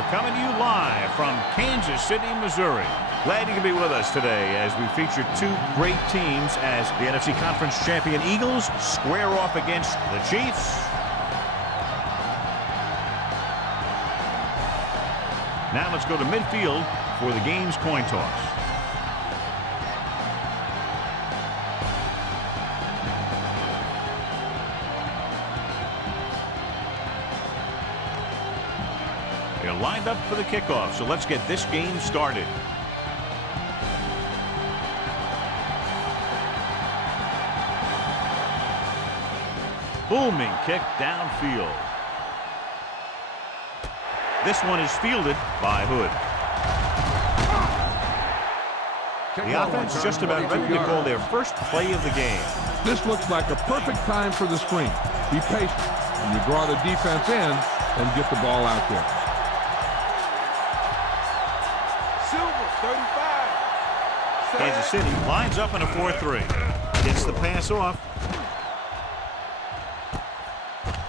We're coming to you live from Kansas City, Missouri. Glad you can be with us today as we feature two great teams as the NFC Conference champion Eagles square off against the Chiefs. Now let's go to midfield for the game's coin toss. They're lined up for the kickoff, so let's get this game started. Booming kick downfield. This one is fielded by Hood. The offense just about ready to call their first play of the game. This looks like a perfect time for the screen. Be patient. When you draw the defense in, and get the ball out there. Kansas City lines up in a 4-3. Gets the pass off.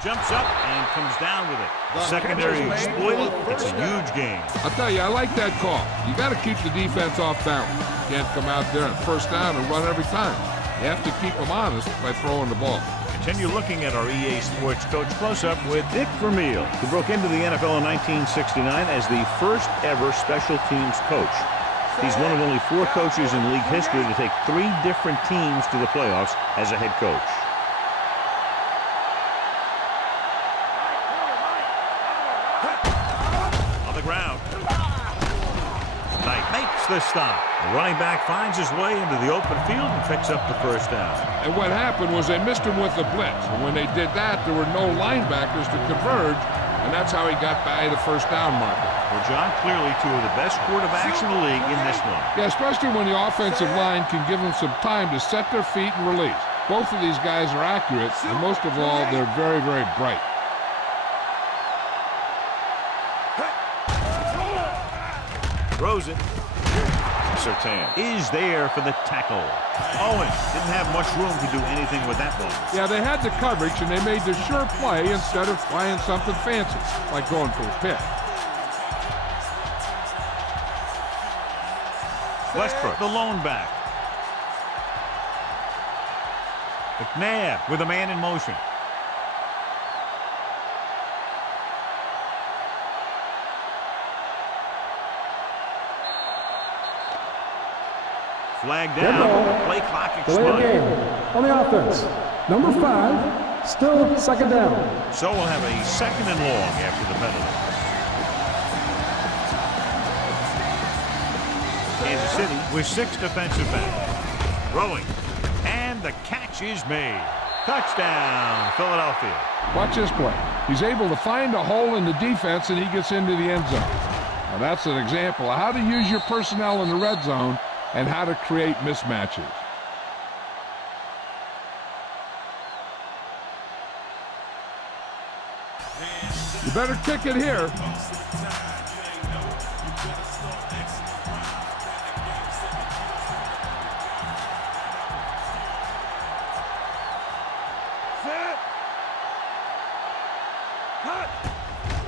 Jumps up and comes down with it. Secondary exploited. It's a huge game. I'll tell you, I like that call. You got to keep the defense off balance. You can't come out there and first down and run every time. You have to keep them honest by throwing the ball. Continue looking at our EA Sports Coach Close-Up with Dick Vermeil, who broke into the NFL in 1969 as the first ever special teams coach. He's one of only 4 coaches in league history to take 3 different teams to the playoffs as a head coach. On the ground. Knight makes the stop. The running back finds his way into the open field and picks up the first down. And what happened was they missed him with the blitz. And when they did that, there were no linebackers to converge, and that's how he got by the first down marker. Well, John, clearly 2 of the best quarterbacks in the league in this one. Yeah, especially when the offensive line can give them some time to set their feet and release. Both of these guys are accurate, and most of all, they're very, very bright. Throws it. Surtain is there for the tackle. Owen didn't have much room to do anything with that one. Yeah, they had the coverage, and they made the sure play instead of trying something fancy, like going for a pick. Westbrook, the lone back. McNabb with a man in motion. Flag down. Play clock expired. On the offense, number 5, still second down. So we'll have a second and long after the penalty. Kansas City with 6 defensive backs. Throwing. And the catch is made. Touchdown, Philadelphia. Watch this play. He's able to find a hole in the defense, and he gets into the end zone. Now, that's an example of how to use your personnel in the red zone and how to create mismatches. You better kick it here.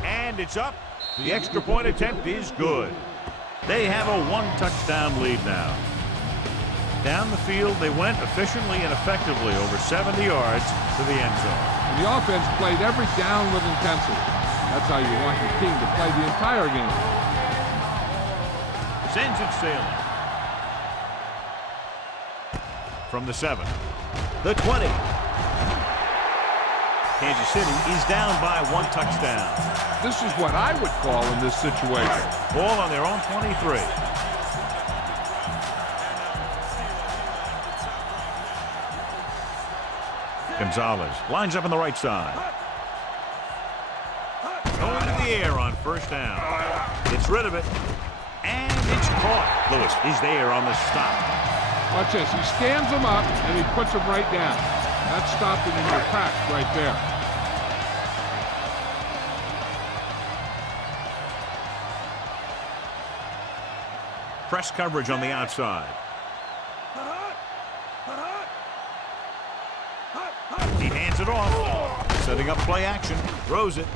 And it's up. The extra point attempt is good. They have a 1-touchdown lead now. Down the field, they went efficiently and effectively over 70 yards to the end zone. And the offense played every down with intensity. That's how you want your team to play the entire game. Sends it sailing. From the 7. The 20. Kansas City is down by 1 touchdown. This is what I would call in this situation. Ball on their own 23. Gonzalez lines up on the right side. Going to the air on first down. Gets rid of it. And it's caught. Lewis is there on the stop. Watch this. He stands him up, and he puts him right down. That's stopping in your tracks right there. Press coverage on the outside. He hands it off. Setting up play action. Throws it.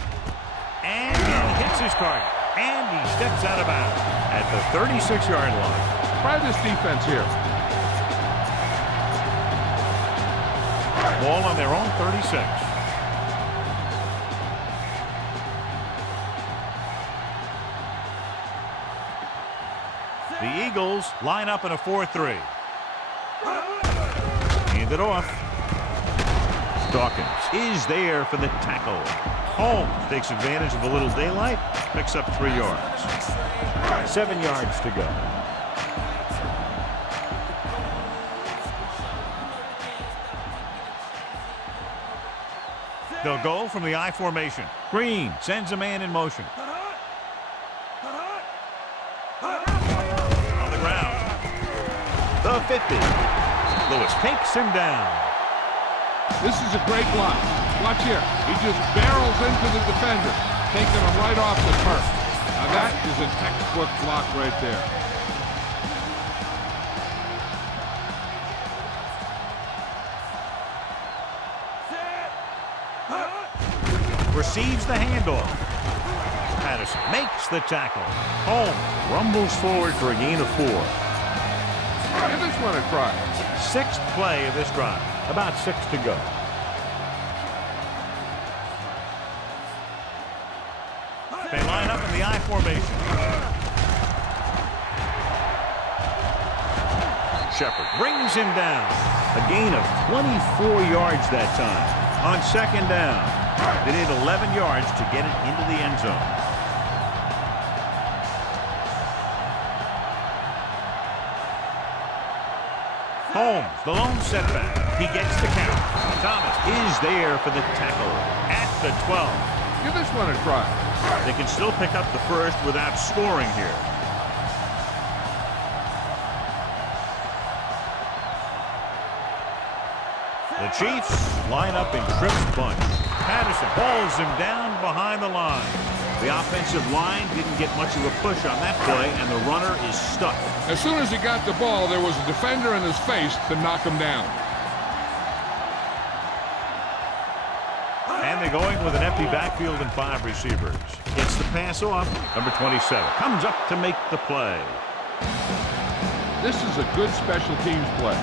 And he hits his target. And he steps out of bounds at the 36-yard line. Try this defense here. Ball on their own 36. The Eagles line up in a 4-3. Hand it off. Dawkins is there for the tackle. Holmes takes advantage of a little daylight, picks up 3 yards. 7 yards to go. They'll go from the I formation. Green sends a man in motion. On the ground. The 50. Lewis takes him down. This is a great block. Watch here. He just barrels into the defender, taking him right off the turf. Now that is a textbook block right there. Receives the handoff. Patterson makes the tackle. Holmes rumbles forward for a gain of 4. Give this one a try. 6th play of this drive. About 6 to go. They line up in the I formation. Shepard brings him down. A gain of 24 yards that time. On 2nd down, they need 11 yards to get it into the end zone. Holmes, the lone setback. He gets the count. Thomas is there for the tackle at the 12. Give this one a try. They can still pick up the first without scoring here. The Chiefs line up in Tripp's bunch. Patterson hauls him down behind the line. The offensive line didn't get much of a push on that play, and the runner is stuck. As soon as he got the ball, there was a defender in his face to knock him down. And they're going with an empty backfield and 5 receivers. It's the pass off. Number 27 comes up to make the play. This is a good special teams play.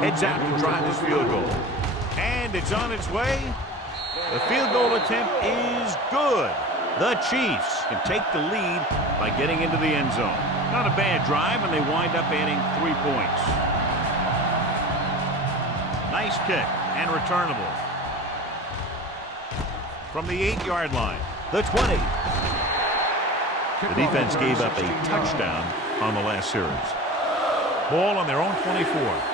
Heads out to try this field goal. And it's on its way. The field goal attempt is good. The Chiefs can take the lead by getting into the end zone. Not a bad drive, and they wind up adding 3 points. Nice kick and returnable. From the 8-yard line, the 20. The defense gave up a touchdown on the last series. Ball on their own 24.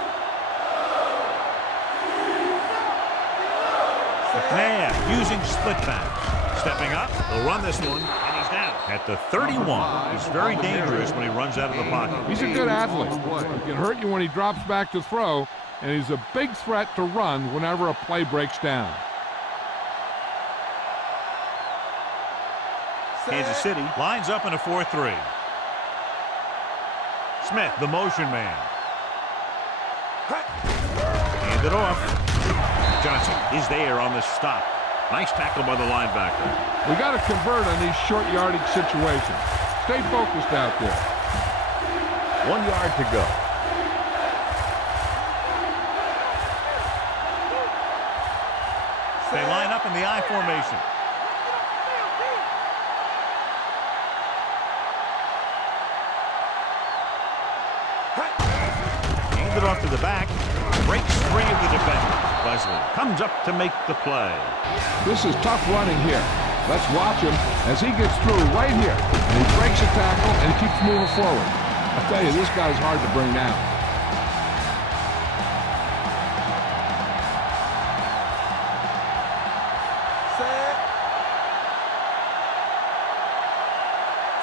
McNabb using split backs. Stepping up, they'll run this one, and he's down at the 31. He's very dangerous when he runs out of the pocket. He's a good athlete. He can hurt you when he drops back to throw, and he's a big threat to run whenever a play breaks down. Kansas City lines up in a 4-3. Smith, the motion man. Hand it off. Johnson is there on the stop. Nice tackle by the linebacker. We got to convert on these short yardage situations. Stay focused out there. 1 yard to go. They line up in the I formation. Hand it off to the back. Breaks free of the defender. Wesley comes up to make the play. This is tough running here. Let's watch him as he gets through right here. And he breaks a tackle and keeps moving forward. I tell you, this guy's hard to bring down. Set.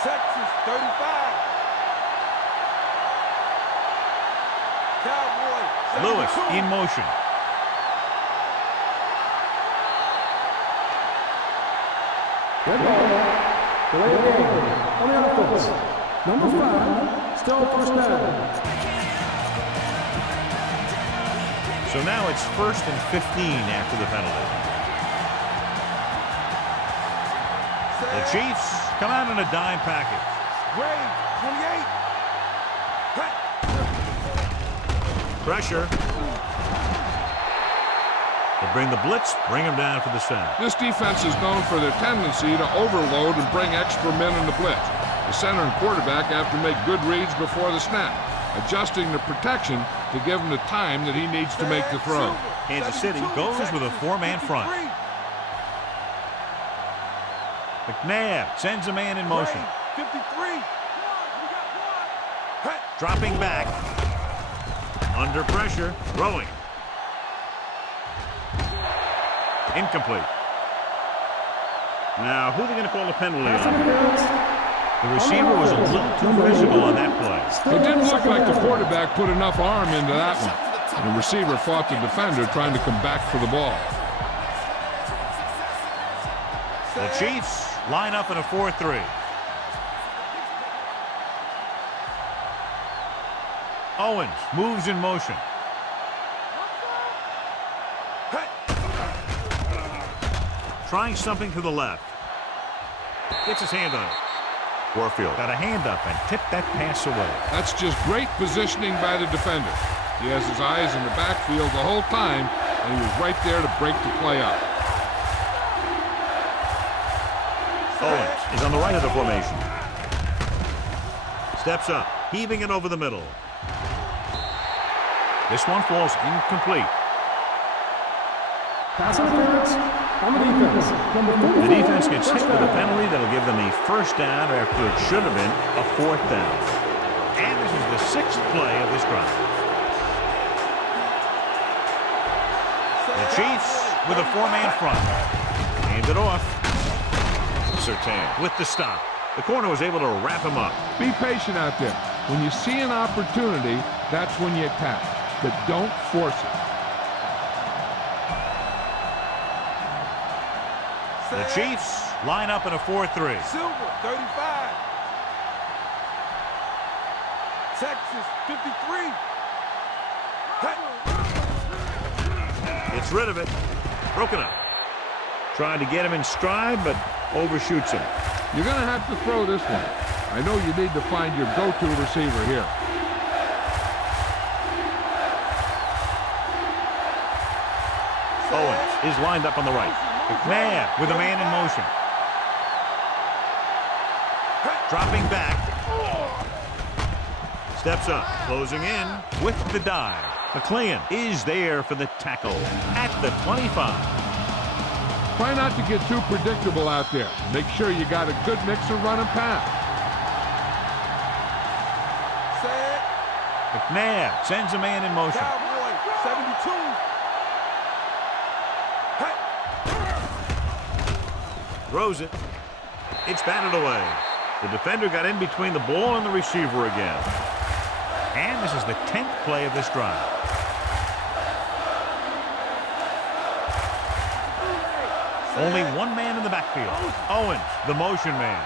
Texas 35. Cowboy 72. Lewis in motion. Red ball. Delay of game. On the offense. Number 5. Still first down. So now it's 1st and 15 after the penalty. The Chiefs come out in a dime package. Gray, 28. Pressure. They bring the blitz, bring him down for the sack. This defense is known for their tendency to overload and bring extra men in the blitz. The center and quarterback have to make good reads before the snap, adjusting the protection to give him the time that he needs to make the throw. Kansas City goes with a 4-man front. McNabb sends a man in motion. 53. Dropping back. Under pressure. Throwing. Incomplete. Now, who are they going to call a penalty on? The receiver was a little too visible on that play. It didn't look like the quarterback put enough arm into that one. And the receiver fought the defender trying to come back for the ball. The Chiefs line up in a 4-3. Owens moves in motion. Trying something to the left. Gets his hand on it. Warfield got a hand up and tipped that pass away. That's just great positioning by the defender. He has his eyes in the backfield the whole time, and he was right there to break the play up. Owens is on the right of the formation. Steps up, heaving it over the middle. This one falls incomplete. Pass interference on the defense. The defense gets hit with a penalty that'll give them a first down after it should have been a 4th down. And this is the 6th play of this drive. The Chiefs with a 4-man front. Hand it off. Surtain with the stop. The corner was able to wrap him up. Be patient out there. When you see an opportunity, that's when you attack. But don't force it. The Chiefs line up in a 4-3. Silver, 35. Texas, 53. Gets rid of it. Broken up. Trying to get him in stride, but overshoots him. You're going to have to throw this one. I know you need to find your go-to receiver here. Owens is lined up on the right. McNabb with a man in motion. Dropping back. Steps up. Closing in with the dive. McClain is there for the tackle at the 25. Try not to get too predictable out there. Make sure you got a good mix of run and pass. McNabb sends a man in motion. Cowboy, 72. Throws it. It's batted away. The defender got in between the ball and the receiver again. And this is the 10th play of this drive. Only one man in the backfield. Owens, the motion man.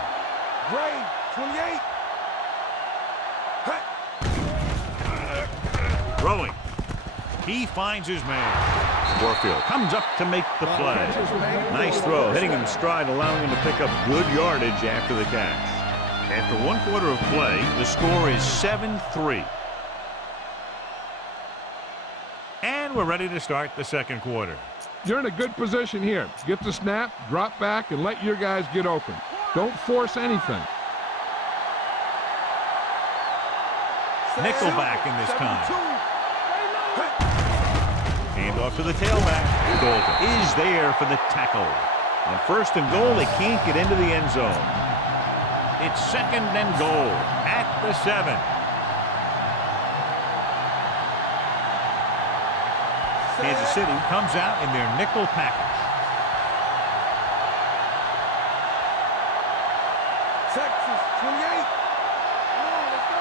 Gray, 28. Throwing. He finds his man. Warfield comes up to make the play. Nice throw, hitting him in stride, allowing him to pick up good yardage after the catch. After 1 quarter of play, the score is 7-3. And we're ready to start the second quarter. You're in a good position here. Get the snap, drop back, and let your guys get open. Don't force anything. Nickelback in this time. Hand off to the tailback. Dalton is there for the tackle. On 1st and goal, they can't get into the end zone. It's 2nd and goal at the 7. Kansas City comes out in their nickel package. Texas, 28. Come on, let's go.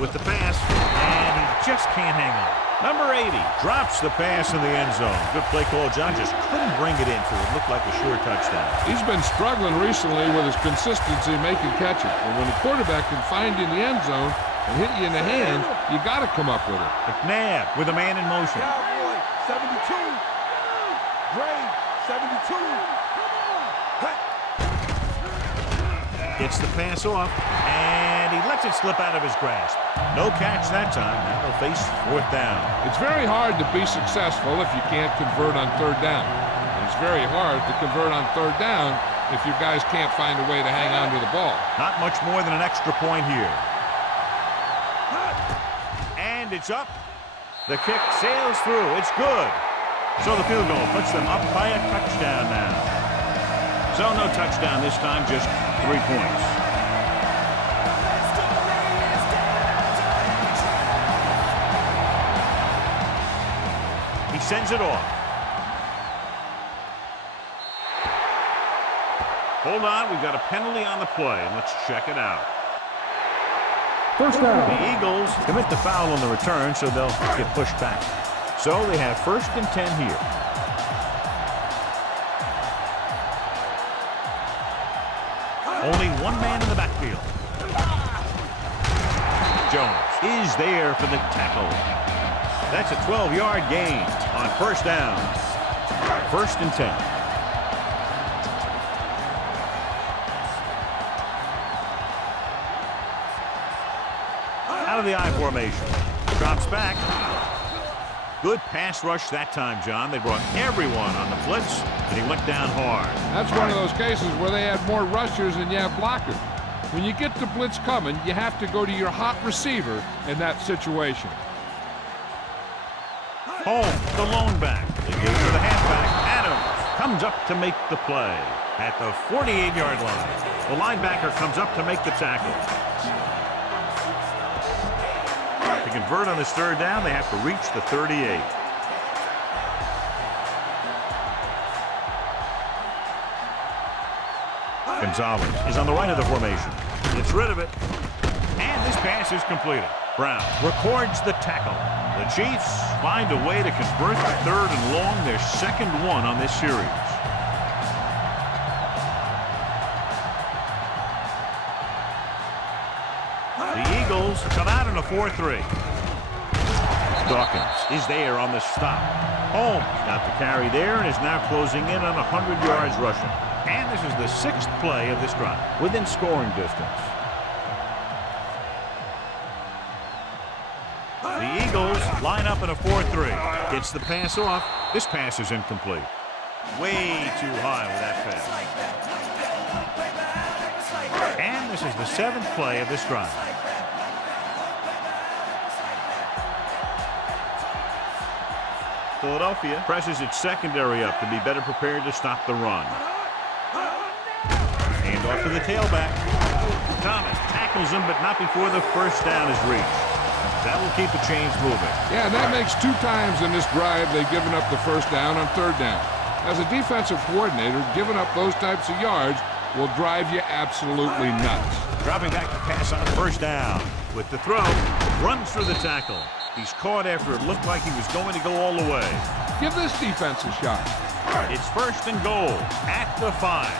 With the pass, and he just can't hang on. Number 80 drops the pass in the end zone. Good play call. John just couldn't bring it in for what looked like a sure touchdown. He's been struggling recently with his consistency making catches. And when the quarterback can find you in the end zone and hit you in the hand, you got to come up with it. McNabb with a man in motion. Cowboy, 72. Gray, 72. Gets the pass off, and he lets it slip out of his grasp. No catch that time. Now they'll face fourth down. It's very hard to be successful if you can't convert on third down. And it's very hard to convert on third down if your guys can't find a way to hang on to the ball. Not much more than an extra point here. And it's up. The kick sails through. It's good. So the field goal puts them up by a touchdown now. So no touchdown this time, just 3 points. He sends it off. Hold on, we've got a penalty on the play, and let's check it out. First down. The Eagles commit the foul on the return, so they'll get pushed back. So they have 1st and 10 here. Only one man in the backfield. Jones is there for the tackle. That's a 12-yard gain on first down. 1st and 10. Out of the I formation. Drops back. Good pass rush that time, John. They brought everyone on the blitz, and he went down hard. That's one of those cases where they had more rushers than you have blockers. When you get the blitz coming, you have to go to your hot receiver in that situation. Home, the lone back. They give it to the halfback. Adams comes up to make the play at the 48-yard line. The linebacker comes up to make the tackle. To convert on this third down, they have to reach the 38. Gonzalez is on the right of the formation. Gets rid of it. And this pass is completed. Brown records the tackle. The Chiefs find a way to convert the 3rd and long, their 2nd one on this series. The Eagles come out in a 4-3. Dawkins is there on the stop. Holmes got the carry there and is now closing in on 100 yards rushing. And this is the 6th play of this drive, within scoring distance. The Eagles line up in a 4-3. Gets the pass off. This pass is incomplete. Way too high with that pass. And this is the 7th play of this drive. Philadelphia presses its secondary up to be better prepared to stop the run. Hand off to the tailback. Thomas tackles him, but not before the first down is reached. That will keep the chains moving. Yeah, that makes 2 times in this drive they've given up the first down on third down. As a defensive coordinator, giving up those types of yards will drive you absolutely nuts. Dropping back to pass on first down. With the throw, runs through the tackle. He's caught after it looked like he was going to go all the way. Give this defense a shot. It's 1st and goal at the 5.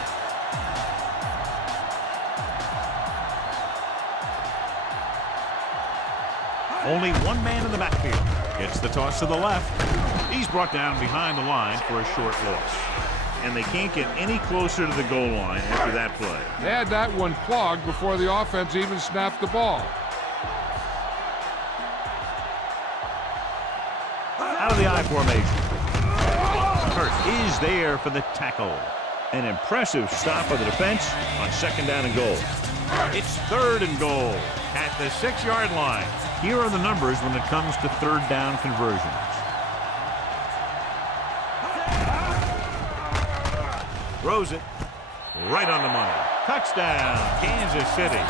Only one man in the backfield. Gets the toss to the left. He's brought down behind the line for a short loss. And they can't get any closer to the goal line after that play. They had that one clogged before the offense even snapped the ball. Out of the I formation. Hurt is there for the tackle. An impressive stop of the defense on 2nd down and goal. It's 3rd and goal at the 6-yard line. Here are the numbers when it comes to 3rd down conversions. Throws it right on the money. Touchdown, Kansas City.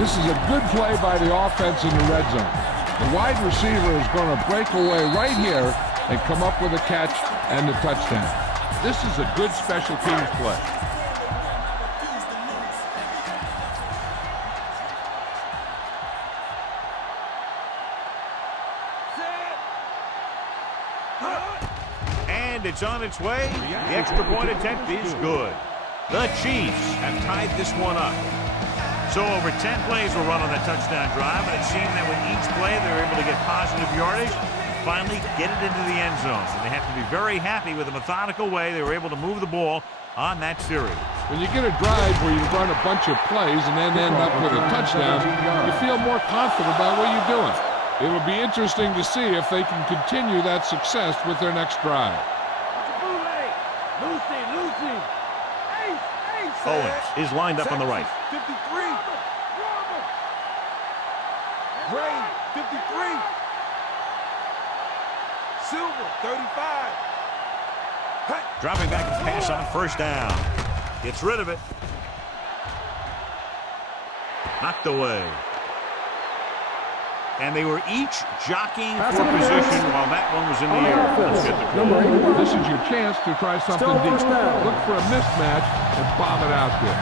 This is a good play by the offense in the red zone. The wide receiver is going to break away right here and come up with a catch and the touchdown. This is a good special teams play. And it's on its way. The extra point attempt is good. The Chiefs have tied this one up. So over 10 plays were run on that touchdown drive, and it seemed that with each play they were able to get positive yardage and finally get it into the end zone. And they have to be very happy with the methodical way they were able to move the ball on that series. When you get a drive where you run a bunch of plays and then end up with a touchdown, you feel more confident about what you're doing. It'll be interesting to see if they can continue that success with their next drive. Owens is lined up on the right. 53. Gray, 53. Silver, 35. Dropping back to pass on first down. Gets rid of it. Knocked away. And they were each jockeying for position while that one was in the air. Let's get the call. This is your chance to try something deep. Look for a mismatch and bomb it out there.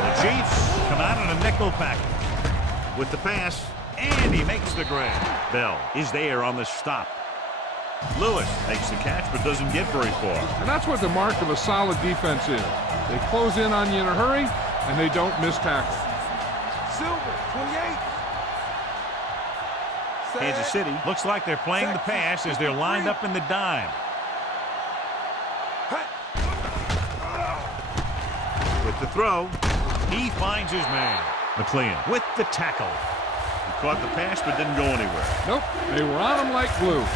The Chiefs come out in a nickel package with the pass, and he makes the grab. Bell is there on the stop. Lewis makes the catch but doesn't get very far. And that's what the mark of a solid defense is. They close in on you in a hurry, and they don't miss tackle. Silver, 28. Kansas City looks like they're playing the pass as they're lined up in the dime. With the throw, he finds his man. McLean with the tackle. He caught the pass but didn't go anywhere. Nope, they were on him like glue.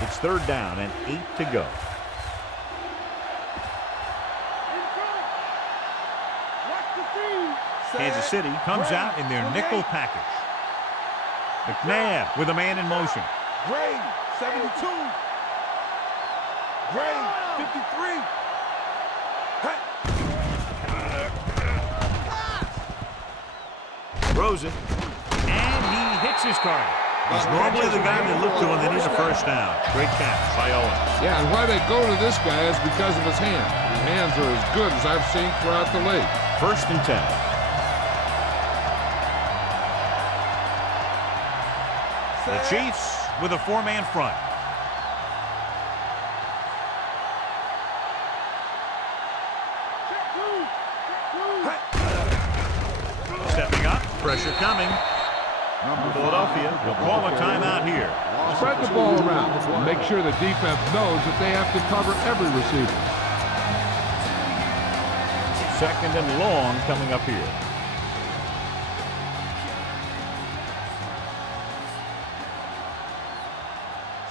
It's third down and 8 to go. Kansas City comes out in their nickel package. McNabb with a man in motion. Gray, 72. Gray, 53. Throws it, and he hits his target. He's normally the guy they look to when they need a first down. Great catch by Owens. Yeah, and why they go to this guy is because of his hands. His hands are as good as I've seen throughout the league. First and 10. The Chiefs with a four-man front. Stepping up, pressure coming. Philadelphia will call a timeout here. Spread the ball around and make sure the defense knows that they have to cover every receiver. Second and long coming up here.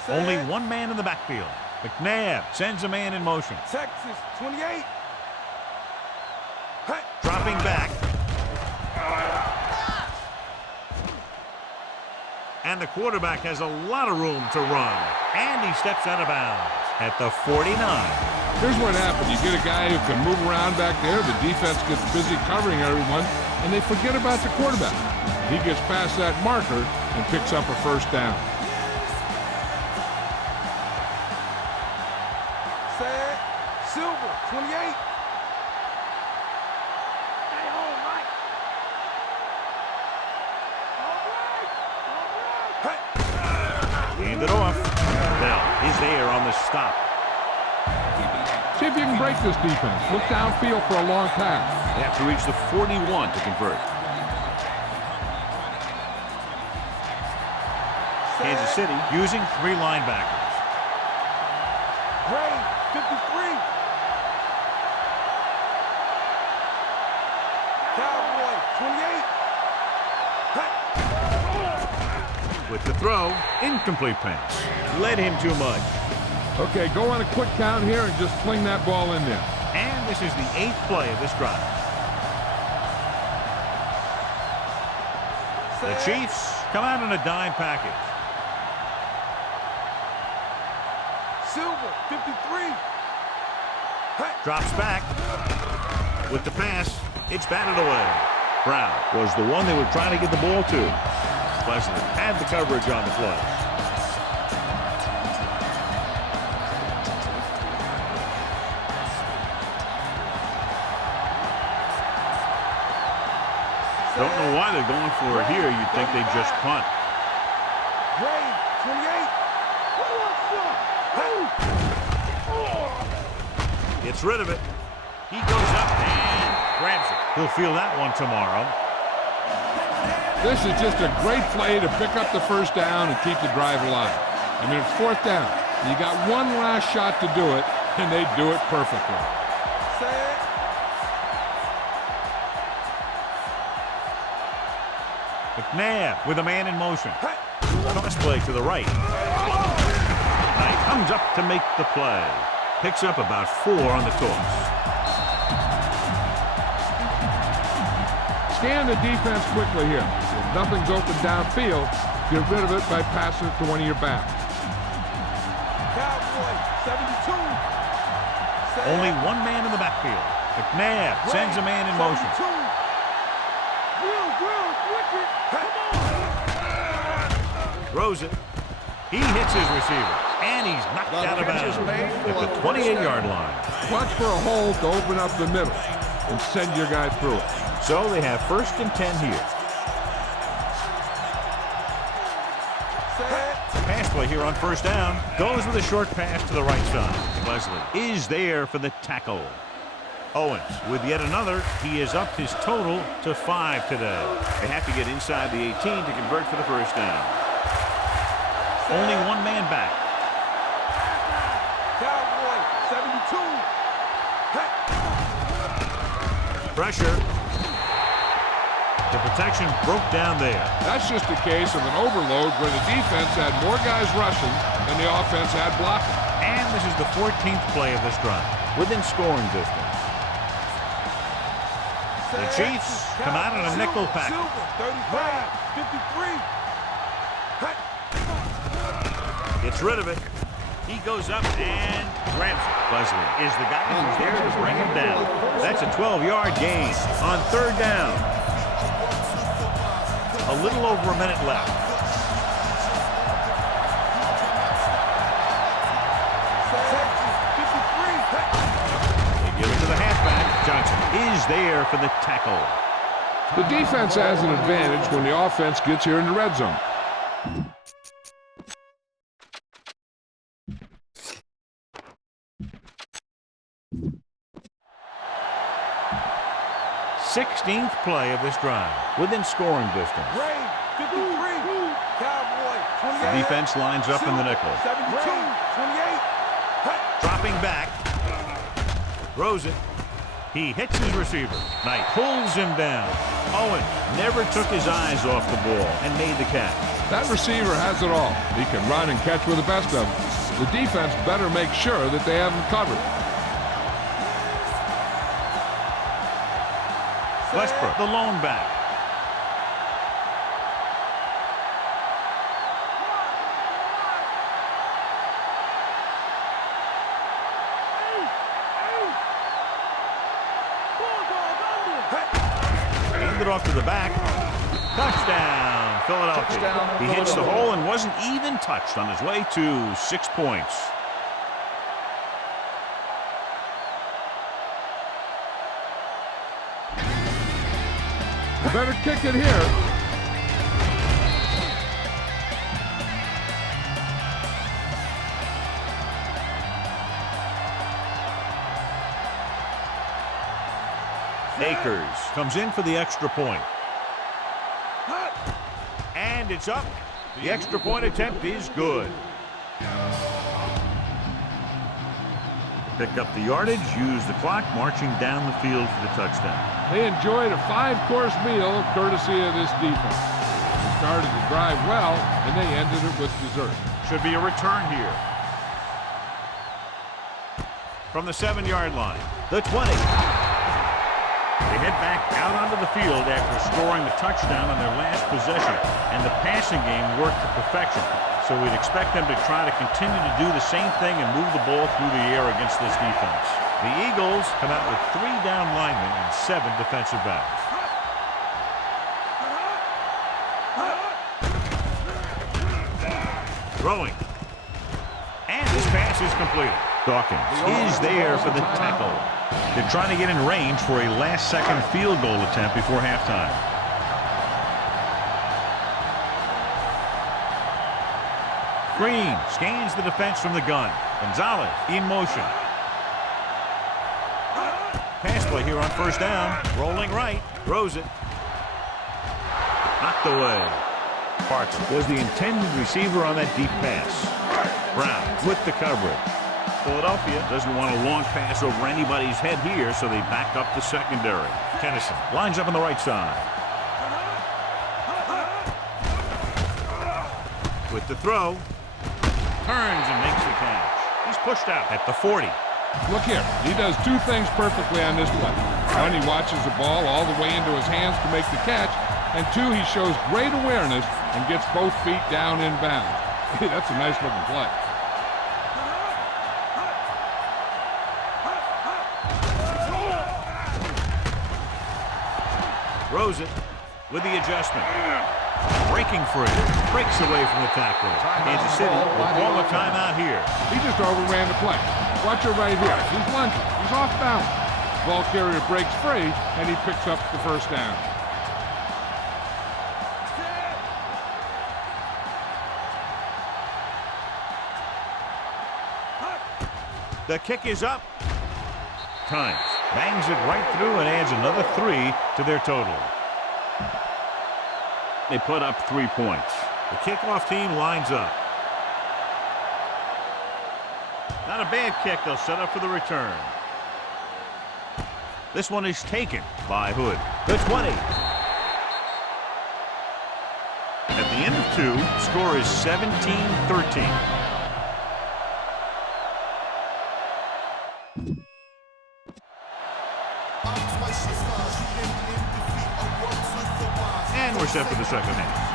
Only one man in the backfield. McNabb sends a man in motion. Texas, 28. Dropping back. And the quarterback has a lot of room to run. And he steps out of bounds at the 49. Here's what happened. You get a guy who can move around back there. The defense gets busy covering everyone, and they forget about the quarterback. He gets past that marker and picks up a first down. Silver, 28. Hand it off. Bell is there on the stop. See if you can break this defense. Look downfield for a long pass. They have to reach the 41 to convert. Kansas City using three linebackers. Gray, 53. Cowboy, 28. With the throw, incomplete pass. Led him too much. Okay, go on a quick count here and just fling that ball in there. And this is the 8th play of this drive. The Chiefs come out in a dime package. Silver, 53. Drops back. With the pass, it's batted away. Brown was the one they were trying to get the ball to. Pleasant had the coverage on the play. Don't know why they're going for it here. You'd think they'd just punt. Gray, 28. Gets rid of it. He goes up and grabs it. He'll feel that one tomorrow. This is just a great play to pick up the first down and keep the drive alive. I mean, it's fourth down. You got one last shot to do it, and they do it perfectly. Set. McNabb with a man in motion. Toss play to the right. Knight comes up to make the play. Picks up about 4 on the toss. Scan the defense quickly here. If nothing's open downfield, get rid of it by passing it to one of your backs. Cowboy, 72. Set. Only one man in the backfield. McNabb sends a man in motion. 72. Throws it. He hits his receiver. And he's knocked out of bounds at the 28-yard line. Watch for a hole to open up the middle and send your guy through it. So they have 1st and 10 here. Set. Pass play here on 1st down. Goes with a short pass to the right side. Leslie is there for the tackle. Owens with yet another. He has upped his total to 5 today. They have to get inside the 18 to convert for the 1st down. Only one man back. Cowboy, 72. Pressure. The protection broke down there. That's just a case of an overload where the defense had more guys rushing than the offense had blocking. And this is the 14th play of this drive. Within scoring distance. The Chiefs come out in a nickel package. 35, 53. Gets rid of it. He goes up and grabs it. Leslie is the guy who's there to bring him down. That's a 12-yard gain on 3rd down. A little over a minute left. They give it to the halfback. Johnson is there for the tackle. The defense has an advantage when the offense gets here in the red zone. 16th play of this drive. Within scoring distance. Ray, 53. Cowboy, 28. The defense lines up in the nickel. 72, 28. Dropping back. Throws it. He hits his receiver. Knight pulls him down. Owen never took his eyes off the ball and made the catch. That receiver has it all. He can run and catch with the best of them. The defense better make sure that they have him covered. Westbrook, the lone back. Hand it off to the back. Touchdown, Philadelphia. He hits the hole and wasn't even touched on his way to 6 points. You better kick it here. Akers comes in for the extra point. And it's up. The extra point attempt is good. Pick up the yardage, use the clock, marching down the field for the touchdown. They enjoyed a 5-course meal courtesy of this defense. They started to drive well, and they ended it with dessert. Should be a return here. From the 7-yard line, the 20. They head back out onto the field after scoring the touchdown on their last possession, and the passing game worked to perfection. So we'd expect them to try to continue to do the same thing and move the ball through the air against this defense. The Eagles come out with 3 down linemen and 7 defensive backs. Throwing. And this pass is completed. Dawkins is there for the tackle. They're trying to get in range for a last-second field goal attempt before halftime. Green scans the defense from the gun. Gonzalez in motion. Pass play here on first down. Rolling right. Throws it. Knocked away. Bartrum was the intended receiver on that deep pass. Brown with the coverage. Philadelphia doesn't want a long pass over anybody's head here, so they back up the secondary. Tennyson lines up on the right side. With the throw. Turns and makes the catch. He's pushed out at the 40. Look here. He does two things perfectly on this play. One, he watches the ball all the way into his hands to make the catch. And two, he shows great awareness and gets both feet down in bounds. Hey, that's a nice looking play. Throws it with the adjustment. Breaking free. Breaks away from the tackler. Kansas City will call a timeout here. He just overran the play. Watch it right here. He's lunging. He's off balance. Ball carrier breaks free, and he picks up the first down. The kick is up. Times. Bangs it right through and adds another 3 to their total. They put up 3 points. The kickoff team lines up. Not a bad kick. They'll set up for the return. This one is taken by Hood. The 20. At the end of 2, score is 17-13. And we're set for the second half.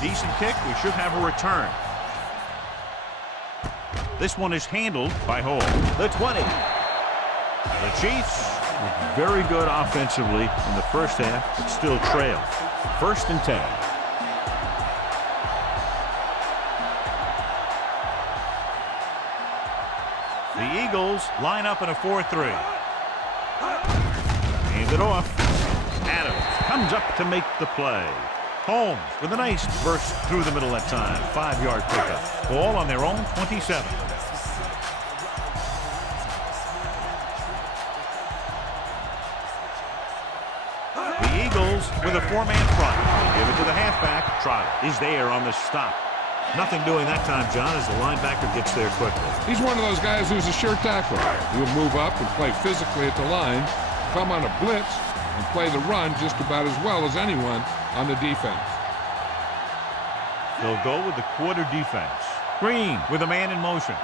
Decent kick. We should have a return. This one is handled by Hall. The 20. The Chiefs were very good offensively in the first half, but still trail. 1st and 10. The Eagles line up in a 4-3. Hand it off. Adams comes up to make the play. Holmes with a nice burst through the middle that time. 5-yard pickup. Ball on their own 27. The Eagles with a 4-man front. Give it to the halfback. Trotter is there on the stop. Nothing doing that time, John, as the linebacker gets there quickly. He's one of those guys who's a sure tackler. He'll move up and play physically at the line, come on a blitz, and play the run just about as well as anyone on the defense. They'll go with the quarter defense. Green with a man in motion.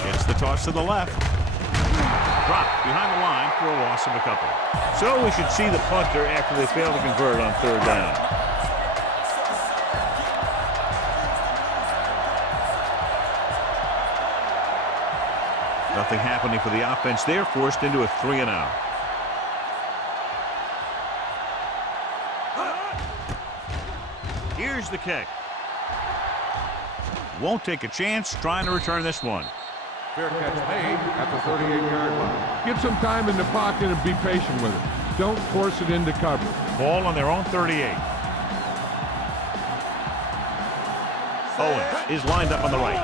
Gets the toss to the left. Dropped behind the line for a loss of a couple. So we should see the punter after they fail to convert on 3rd down. Nothing happening for the offense there, forced into a 3-and-out. Here's the kick. Won't take a chance trying to return this one. Fair catch made at the 38-yard line. Get some time in the pocket and be patient with it. Don't force it into cover. Ball on their own 38. Owens is lined up on the right.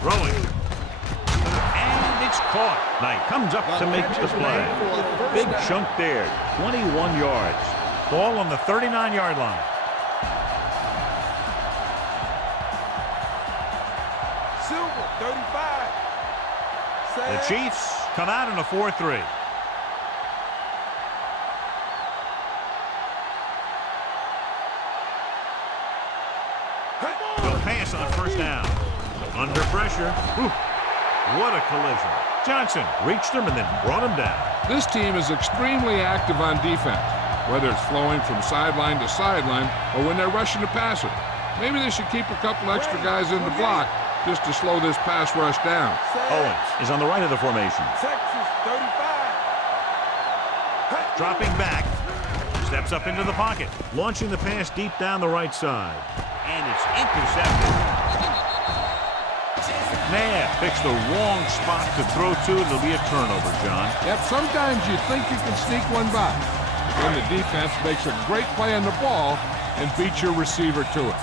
Throwing. Caught. Knight comes up to make the play. Big chunk there. 21 yards. Ball on the 39-yard line. Silver, 35. The Chiefs come out in a 4-3. They'll pass on 1st down. Under pressure. Ooh. What a collision. Johnson reached him and then brought him down. This team is extremely active on defense, whether it's flowing from sideline to sideline or when they're rushing the passer. Maybe they should keep a couple extra guys in the block just to slow this pass rush down. Owens is on the right of the formation. Texas, 35. Dropping back. Steps up into the pocket. Launching the pass deep down the right side. And it's intercepted. McNabb picks the wrong spot to throw to, and it'll be a turnover, John. Yep, sometimes you think you can sneak one by. Then the defense makes a great play on the ball and beats your receiver to it.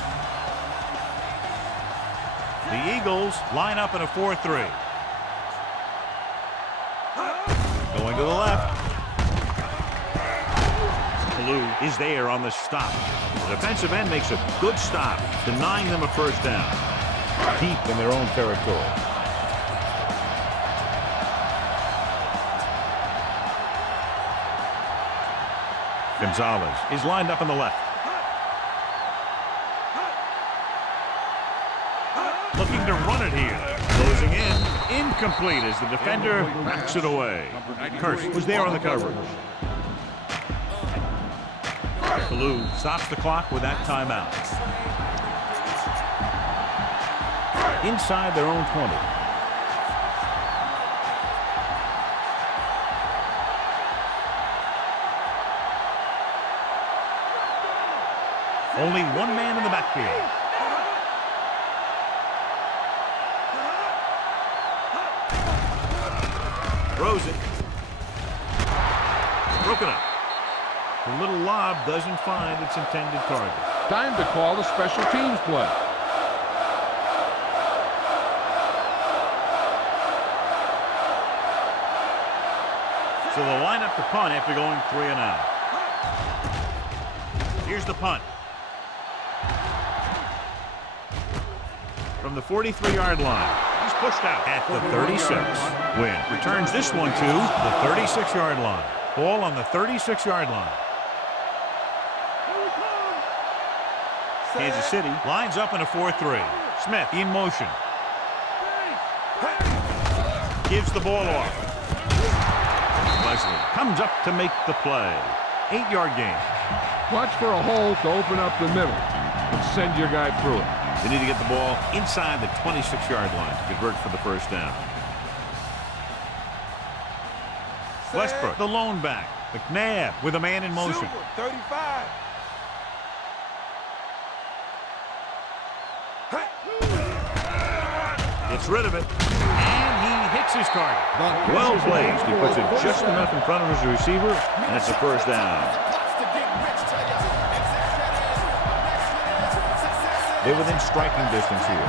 The Eagles line up in a 4-3. Going to the left. Blue is there on the stop. The defensive end makes a good stop, denying them a first down. Deep in their own territory. Gonzalez is lined up on the left. Looking to run it here. Closing in. Incomplete as the defender backs it away. Kurtz was there on the coverage. Blue stops the clock with that timeout. Inside their own 20. Only one man in the backfield. Throws it. Broken up. The little lob doesn't find its intended target. Time to call the special teams play. So they'll line up to punt after going 3 and out. Here's the punt. From the 43-yard line. He's pushed out at the 36. Win returns this one to the 36-yard line. Ball on the 36-yard line. Kansas City lines up in a 4-3. Smith in motion. Gives the ball off. Leslie comes up to make the play. 8-yard gain. Watch for a hole to open up the middle and send your guy through it. They need to get the ball inside the 26-yard line to convert for the first down. Westbrook, the lone back. McNabb with a man in motion. Super 35. Gets rid of it. And he hits his target. Well placed. He puts it just enough in front of his receiver, and it's a first down. They're within striking distance here.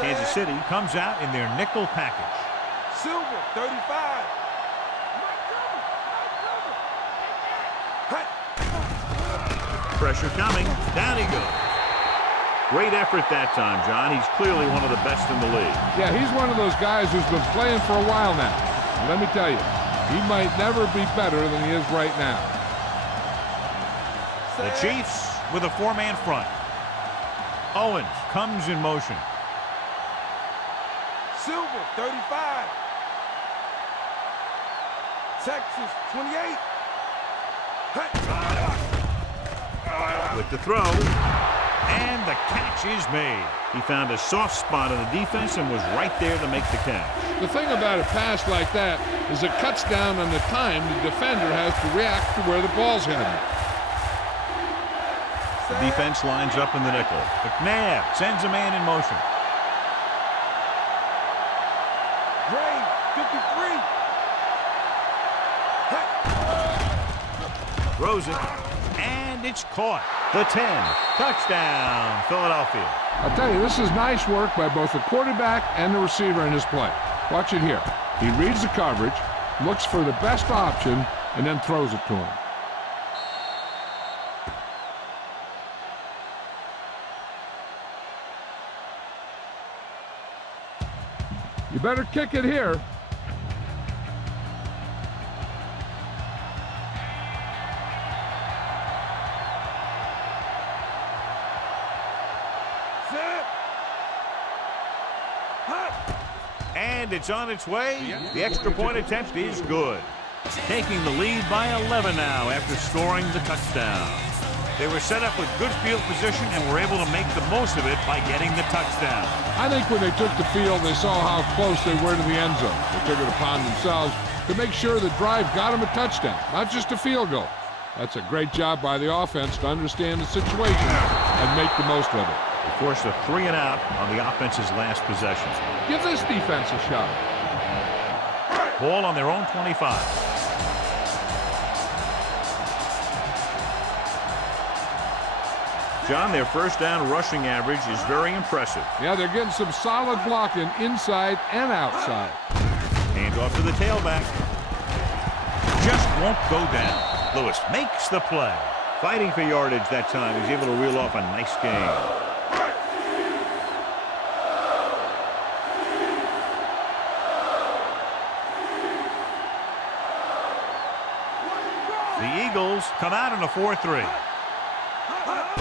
Kansas City comes out in their nickel package. Silver 35. Pressure coming. Down he goes. Great effort that time, John. He's clearly one of the best in the league. Yeah, he's one of those guys who's been playing for a while now. And let me tell you, he might never be better than he is right now. The Chiefs with a 4-man front. Owens comes in motion. Silver 35. Texas 28. With the throw. And the catch is made. He found a soft spot on the defense and was right there to make the catch. The thing about a pass like that is it cuts down on the time the defender has to react to where the ball's headed. The defense lines up in the nickel. McNabb sends a man in motion. Gray 53. Throws it. And it's caught. The 10. Touchdown, Philadelphia. I'll tell you, this is nice work by both the quarterback and the receiver in his play. Watch it here. He reads the coverage, looks for the best option, and then throws it to him. You better kick it here. And it's on its way. The extra point attempt is good. Taking the lead by 11 now after scoring the touchdown. They were set up with good field position and were able to make the most of it by getting the touchdown. I think when they took the field, they saw how close they were to the end zone. They took it upon themselves to make sure the drive got them a touchdown, not just a field goal. That's a great job by the offense to understand the situation and make the most of it. They forced a 3 and out on the offense's last possession. Give this defense a shot. Ball on their own 25. John, their first down rushing average is very impressive. Yeah, they're getting some solid blocking inside and outside. Hand off to the tailback. Just won't go down. Lewis makes the play. Fighting for yardage that time. He's able to reel off a nice gain. The Eagles come out in a 4-3.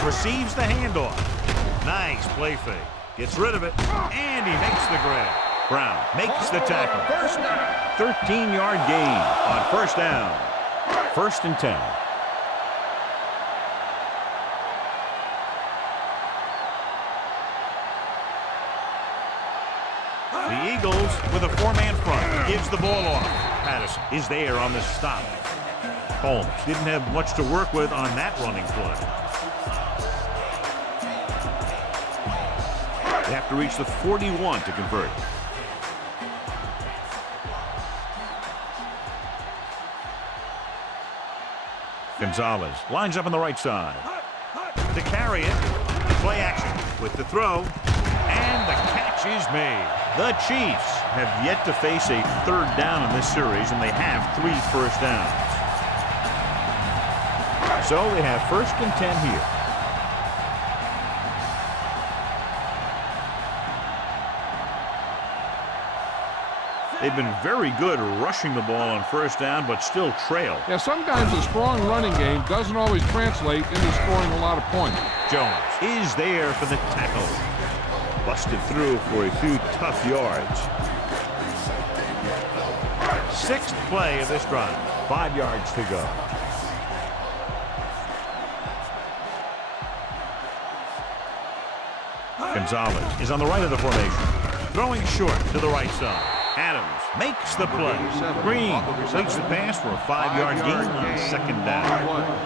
Receives the handoff. Nice play fake. Gets rid of it. And he makes the grab. Brown makes the tackle. First down. 13-yard gain on first down. 1st and 10. The Eagles with a 4-man front. Gives the ball off. Patterson is there on the stop. Holmes didn't have much to work with on that running play. They have to reach the 41 to convert. Gonzalez lines up on the right side. To carry it. Play action with the throw. And the catch is made. The Chiefs have yet to face a 3rd down in this series, and they have 3 first downs. So they have 1st and 10 here. They've been very good rushing the ball on first down, but still trail. Yeah, sometimes a strong running game doesn't always translate into scoring a lot of points. Jones is there for the tackle. Busted through for a few tough yards. 6th play of this drive. 5 yards to go. Gonzalez is on the right of the formation. Throwing short to the right side. Adams makes the play. Green completes the pass for a 5-yard gain on 2nd down.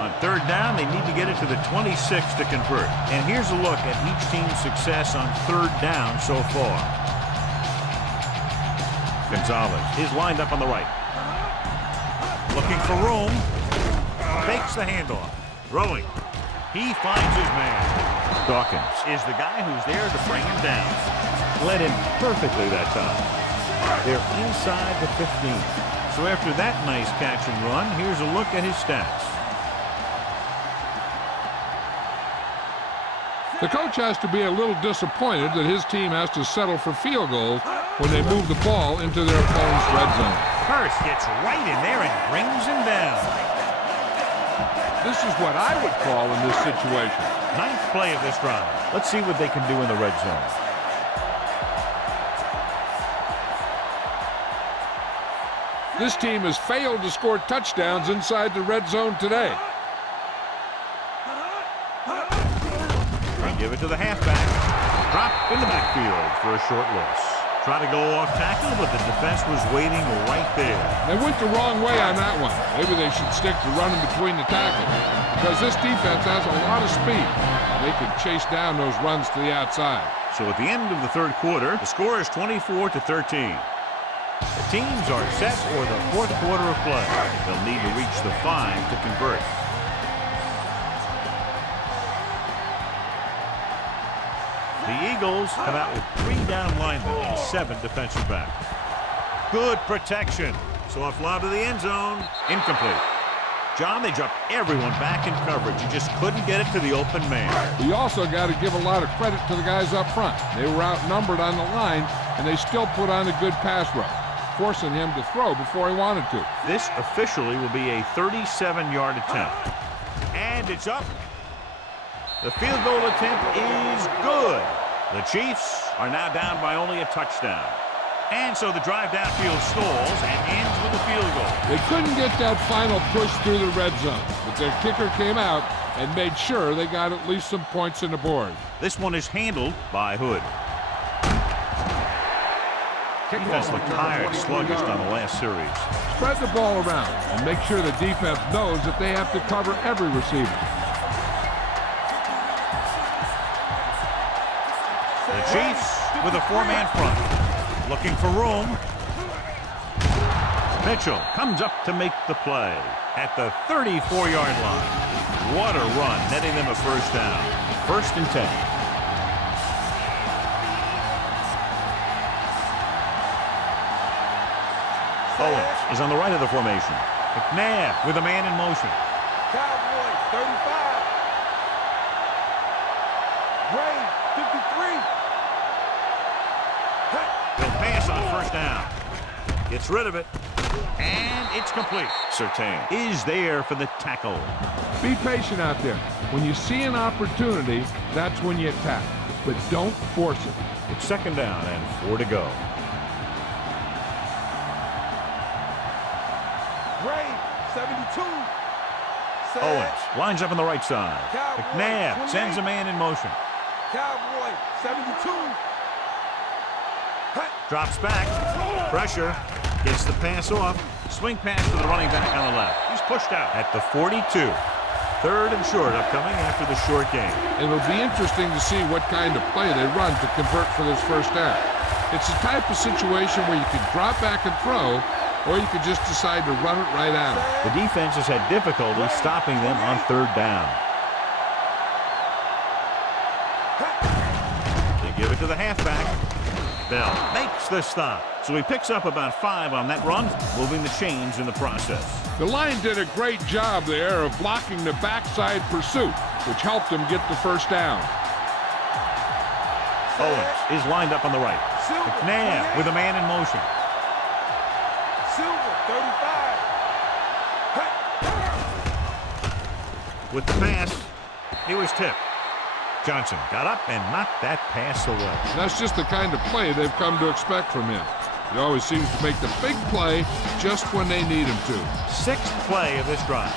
On 3rd down, they need to get it to the 26 to convert. And here's a look at each team's success on 3rd down so far. Gonzalez is lined up on the right. Looking for room. Fakes the handoff. Throwing. He finds his man. Dawkins is the guy who's there to bring him down. Led him perfectly that time. They're inside the 15. So after that nice catch and run, here's a look at his stats. The coach has to be a little disappointed that his team has to settle for field goals when they move the ball into their opponent's red zone. Hurst gets right in there and brings him down. This is what I would call in this situation. 9th play of this drive. Let's see what they can do in the red zone. This team has failed to score touchdowns inside the red zone today. They give it to the halfback. Drop in the backfield for a short loss. Try to go off tackle, but the defense was waiting right there. They went the wrong way on that one. Maybe they should stick to running between the tackles, because this defense has a lot of speed. They can chase down those runs to the outside. So at the end of the 3rd quarter, the score is 24-13. The teams are set for the 4th quarter of play. They'll need to reach the 5 to convert. The Eagles come out with 3 down linemen and 7 defensive backs. Good protection. So a fly to the end zone. Incomplete. John, they dropped everyone back in coverage. You just couldn't get it to the open man. We also got to give a lot of credit to the guys up front. They were outnumbered on the line, and they still put on a good pass rush, forcing him to throw before he wanted to. This officially will be a 37-yard attempt. And it's up. The field goal attempt is good. The Chiefs are now down by only a touchdown. And so the drive downfield stalls and ends with a field goal. They couldn't get that final push through the red zone, but their kicker came out and made sure they got at least some points on the board. This one is handled by Hood. Defense looked tired, sluggish on the last series. Spread the ball around and make sure the defense knows that they have to cover every receiver. The Chiefs with a four-man front. Looking for room. Mitchell comes up to make the play at the 34-yard line. What a run, netting them a first down. 1st and 10. Owens is on the right of the formation. McNabb with a man in motion. Cowboys, 35. Gray, 53. He'll pass on 1st down. Gets rid of it. And it's complete. Surtain is there for the tackle. Be patient out there. When you see an opportunity, that's when you attack. But don't force it. It's 2nd down and 4 to go. Gray, 72. Owens lines up on the right side. McNabb sends a man in motion. Cowboy, 72. Drops back. Pressure. Gets the pass off. Swing pass to the running back on the left. He's pushed out at the 42. 3rd and short upcoming after the short game. It'll be interesting to see what kind of play they run to convert for this 1st down. It's the type of situation where you can drop back and throw, or you could just decide to run it right at them. The defense has had difficulty stopping them on 3rd down. They give it to the halfback. Bell makes the stop. So he picks up about 5 on that run, moving the chains in the process. The line did a great job there of blocking the backside pursuit, which helped them get the 1st down. Owens is lined up on the right. McNabb with a man in motion. Silver, 35. With the pass, he was tipped. Johnson got up and knocked that pass away. That's just the kind of play they've come to expect from him. He always seems to make the big play just when they need him to. 6th play of this drive.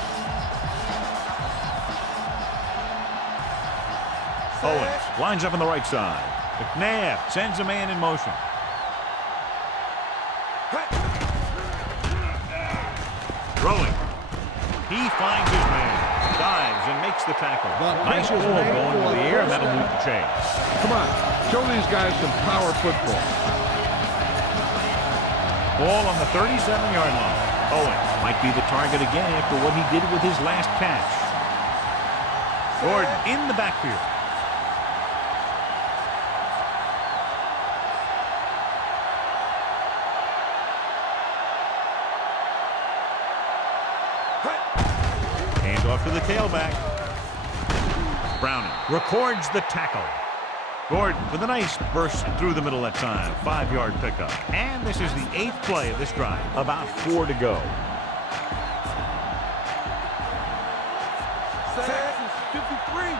Owens lines up on the right side. McNabb sends a man in motion. Throwing. He finds his man. Dives and makes the tackle. Nice ball going into the air, and that'll move the chains. Come on, show these guys some power football. Ball on the 37-yard line. Owens might be the target again after what he did with his last catch. Gordon in the backfield. Handoff to the tailback. Browning records the tackle. Gordon with a nice burst through the middle that time. 5-yard pickup. And this is the 8th play of this drive. About 4 to go. Texas, 53.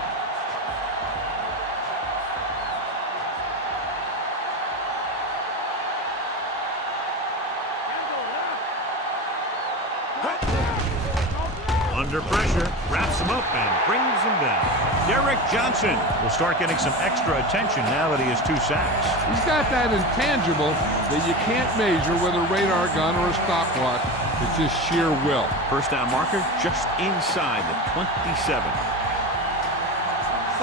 Under pressure, wraps him up and brings him down. Derek Johnson will start getting some extra attention now that he has 2 sacks. He's got that intangible that you can't measure with a radar gun or a stopwatch. It's just sheer will. 1st down marker just inside the 27.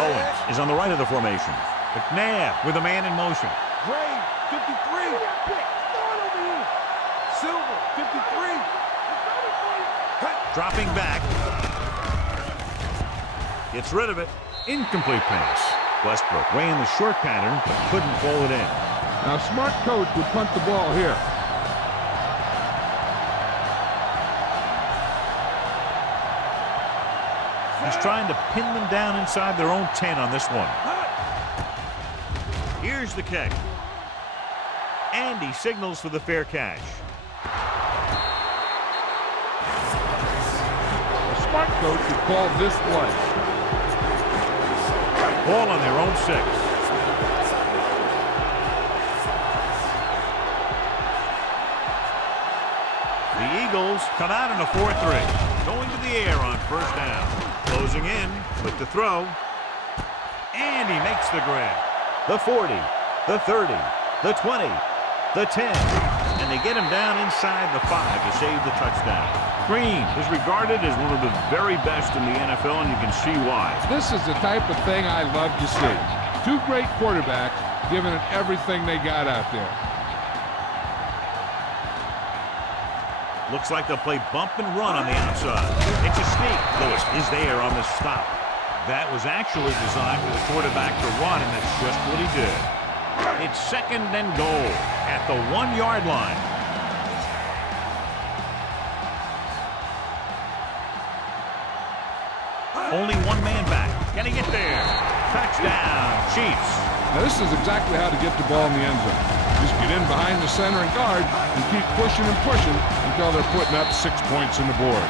Owens is on the right of the formation. McNabb with a man in motion. Gray, 53. Silver, 53. Dropping back. Gets rid of it. Incomplete pass. Westbrook ran the short pattern but couldn't pull it in. Now, a smart coach would punt the ball here. He's trying to pin them down inside their own 10 on this one. Here's the kick. And he signals for the fair catch. Smart coach would call this play. Ball on their own 6. The Eagles come out in a 4-3. Going to the air on 1st down. Closing in with the throw. And he makes the grab. The 40, the 30, the 20. the 10. And they get him down inside the 5 to save the touchdown. Green is regarded as one of the very best in the NFL, and you can see why. This is the type of thing I love to see. Two great quarterbacks giving it everything they got out there. Looks like they'll play bump and run on the outside. It's a sneak. Lewis is there on the stop. That was actually designed for the quarterback to run, and that's just what he did. It's 2nd and goal at the 1-yard line. Only one man back. Can he get there? Touchdown, Chiefs. Now this is exactly how to get the ball in the end zone. Just get in behind the center and guard and keep pushing and pushing until they're putting up 6 points on the board.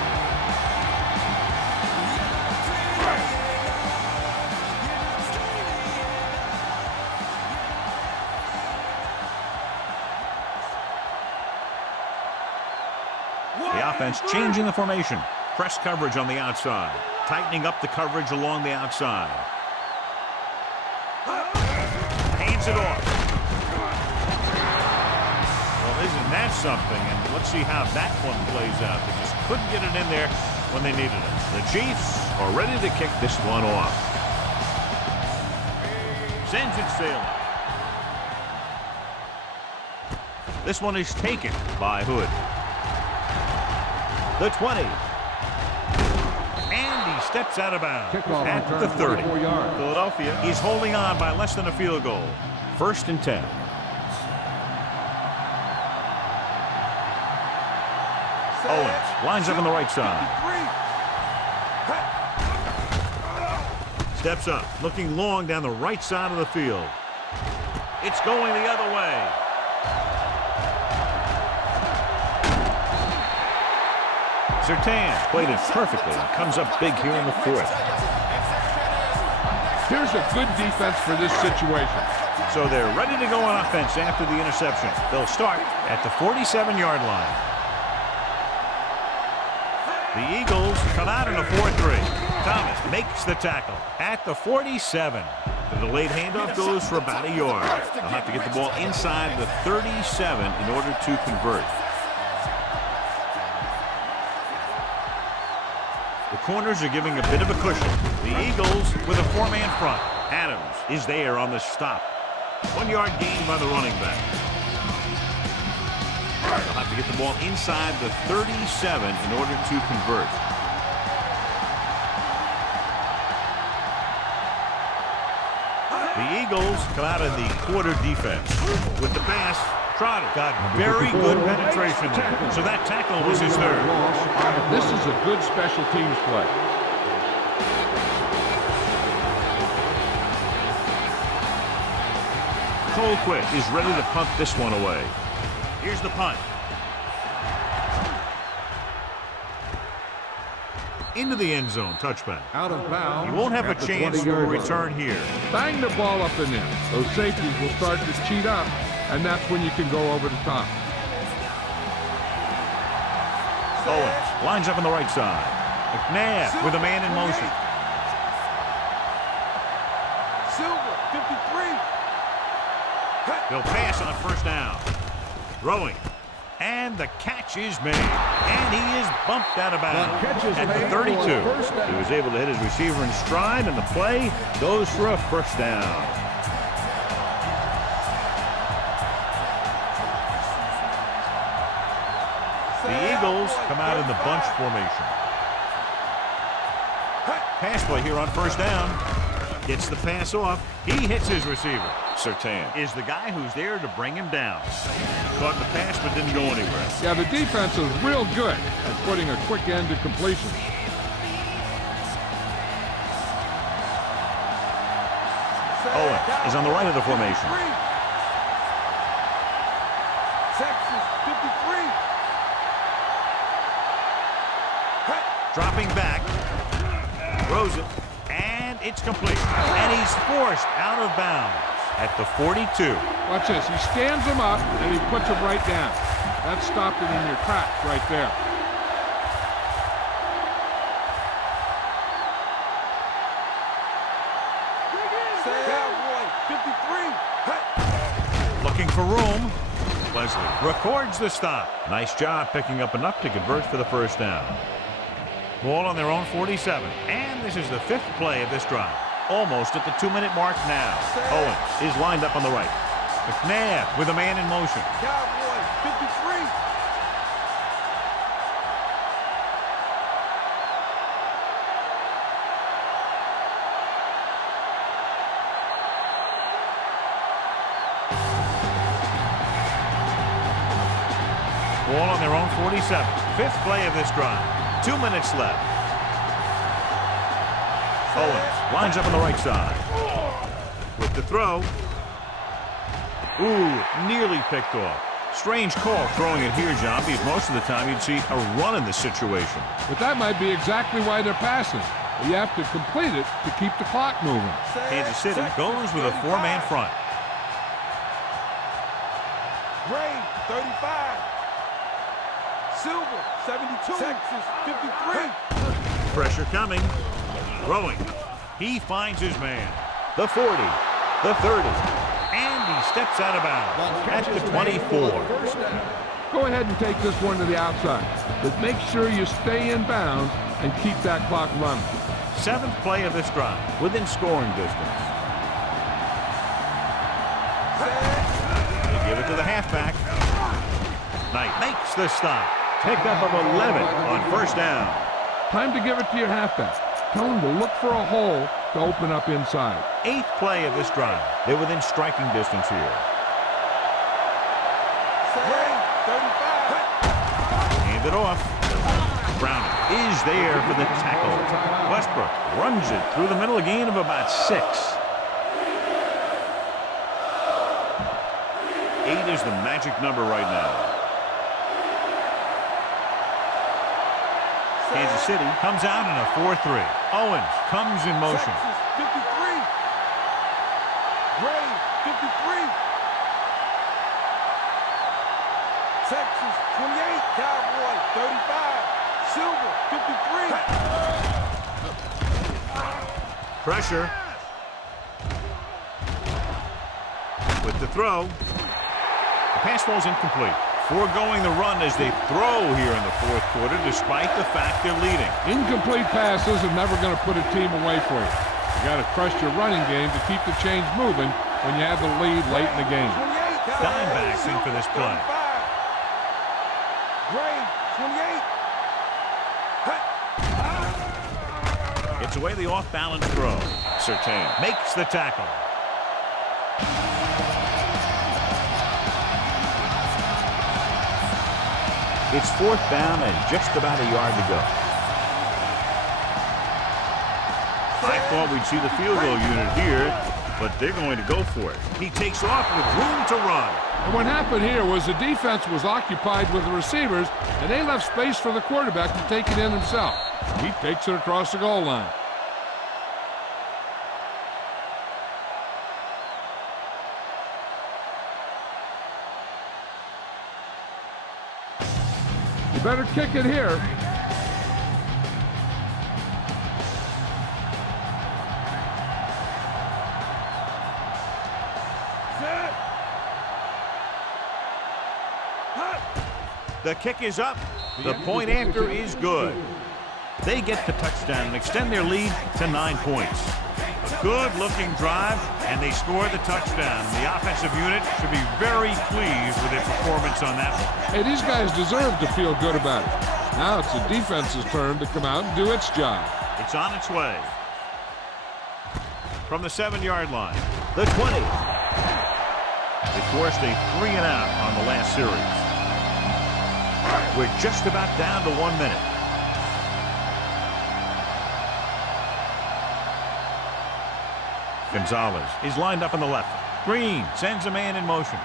The offense changing the formation. Press coverage on the outside. Tightening up the coverage along the outside. Hands it off. Well, isn't that something? And let's see how that one plays out. They just couldn't get it in there when they needed it. The Chiefs are ready to kick this one off. Sends it sailing. This one is taken by Hood. The 20. And he steps out of bounds at the 30. Philadelphia is holding on by less than a field goal. 1st and 10. Owens lines up on the right side. Steps up, looking long down the right side of the field. It's going the other way. Surtain played it perfectly and comes up big here in the 4th. Here's a good defense for this situation. So they're ready to go on offense after the interception. They'll start at the 47-yard line. The Eagles come out in a 4-3. Thomas makes the tackle at the 47. The delayed handoff goes for about a yard. They'll have to get the ball inside the 37 in order to convert. The corners are giving a bit of a cushion. The Eagles with a 4-man front. Adams is there on the stop. 1-yard gain by the running back. They'll have to get the ball inside the 37 in order to convert. The Eagles come out of the quarter defense. With the pass, Trotter got very good penetration there. So that tackle was his 3rd. This is a good special teams play. Colquitt is ready to punt this one away. Here's the punt. Into the end zone, touchback. Out of bounds. He won't have a chance for a return here. Bang the ball up in there. Those safeties will start to cheat up, and that's when you can go over the top. Owens lines up on the right side. McNabb with a man in motion. Silver, 53. They'll pass on 1st down. Throwing. And the catch is made. And he is bumped out of bounds at the 32. He was able to hit his receiver in stride, and the play goes for a 1st down. The Eagles come out in the bunch formation. Pass play here on 1st down. Gets the pass off. He hits his receiver. Surtain is the guy who's there to bring him down. Caught the pass but didn't go anywhere. Yeah, the defense is real good at putting a quick end to completion. Owen is on the right of the formation. Texas, 53. Dropping back. Throws it. And it's complete. And he's forced out of bounds at the 42. Watch this. He stands him up, and he puts him right down. That stopped it in your tracks right there. Cowboy, 53. Looking for room. Leslie records the stop. Nice job picking up enough to convert for the first down. Ball on their own 47. And this is the 5th play of this drive. Almost at the 2-minute mark now. Owens is lined up on the right. McNabb with a man in motion. Cowboys, 53. Ball on their own 47. 5th play of this drive. 2 minutes left. Owens lines up on the right side. With the throw. Ooh, nearly picked off. Strange call throwing it here, John, because most of the time you'd see a run in this situation. But that might be exactly why they're passing. You have to complete it to keep the clock moving. Kansas City goes with a 4-man front. Gray, 35. Silver, 72. Texas, 53. Pressure coming. Throwing. He finds his man. The 40. The 30. And he steps out of bounds at the 24. Go ahead and take this one to the outside. But make sure you stay in bounds and keep that clock running. 7th play of this drive. Within scoring distance. They give it to the halfback. Knight makes the stop. Pickup of 11 on first down. Time to give it to your halfback. Tell him to look for a hole to open up inside. 8th play of this drive. They're within striking distance here. Gray, 35. Hand it off. Brown is there for the tackle. Westbrook runs it through the middle, a gain of about 6. 8 is the magic number right now. Kansas City comes out in a 4-3. Owens comes in motion. Texas, 53. Gray, 53. Texas, 28. Cowboy, 35. Silver, 53. Pressure. With the throw. The pass falls incomplete. Foregoing the run as they throw here in the 4th quarter, despite the fact they're leading. Incomplete passes are never going to put a team away for you. You got to trust your running game to keep the chains moving when you have the lead late in the game. 28. Dimebacks in for this play. 35. Gray, 28. It's away the off-balance throw. Surtain makes the tackle. It's 4th down and just about a yard to go. I thought we'd see the field goal unit here, but they're going to go for it. He takes off with room to run. And what happened here was the defense was occupied with the receivers, and they left space for the quarterback to take it in himself. He takes it across the goal line. You better kick it here. The kick is up. The point after is good. They get the touchdown and extend their lead to 9 points. A good-looking drive, and they score the touchdown. The offensive unit should be very pleased with their performance on that one. Hey, these guys deserve to feel good about it. Now it's the defense's turn to come out and do its job. It's on its way. From the 7-yard line, the 20. They forced a 3-and-out on the last series. We're just about down to 1 minute. Gonzalez is lined up on the left. Green sends a man in motion.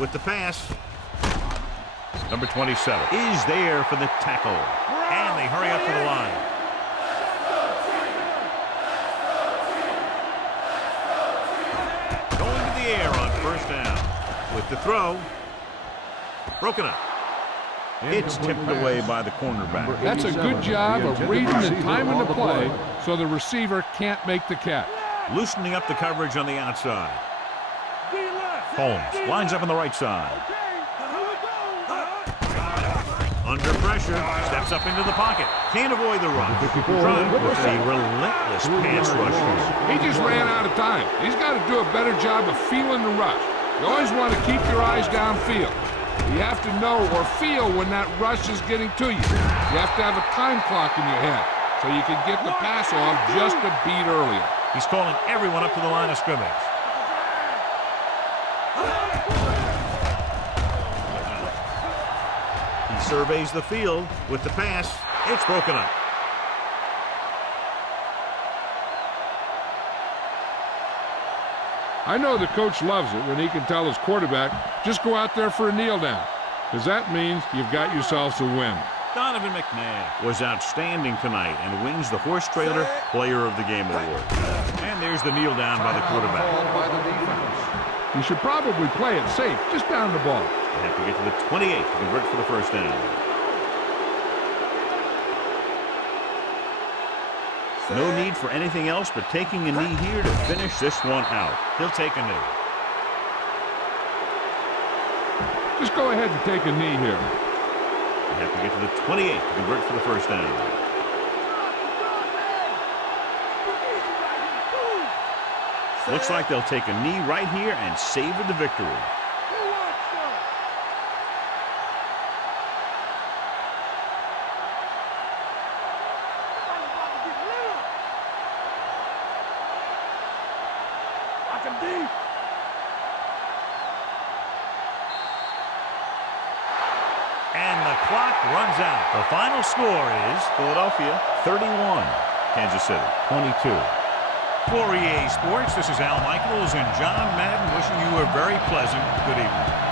With the pass, number 27 is there for the tackle. And they hurry up to the line. Going to the air on first down. With the throw, broken up. It's tipped away by the cornerback. That's a good job of reading and timing the play so the receiver can't make the catch. Loosening up the coverage on the outside. Holmes lines up on the right side. Under pressure, steps up into the pocket. Can't avoid the run. Trying with a relentless pass rush here. He just ran out of time. He's got to do a better job of feeling the rush. You always want to keep your eyes downfield. You have to know or feel when that rush is getting to you. You have to have a time clock in your head so you can get the pass off just a beat earlier. He's calling everyone up to the line of scrimmage. He surveys the field with the pass. It's broken up. I know the coach loves it when he can tell his quarterback, just go out there for a kneel down, because that means you've got yourselves a win. Donovan McNabb was outstanding tonight and wins the Horse Trailer Player of the Game award. And there's the kneel down by the quarterback. By the defense. You should probably play it safe, just down the ball. They have to get to the 28 to convert for the first down. No need for anything else but taking a knee here to finish this one out. He'll take a knee. Just go ahead and take a knee here. They have to get to the 28 to convert for the first down. Looks like they'll take a knee right here and savor the victory. And the clock runs out. The final score is Philadelphia 31, Kansas City 22. For EA Sports, this is Al Michaels and John Madden wishing you a very pleasant good evening.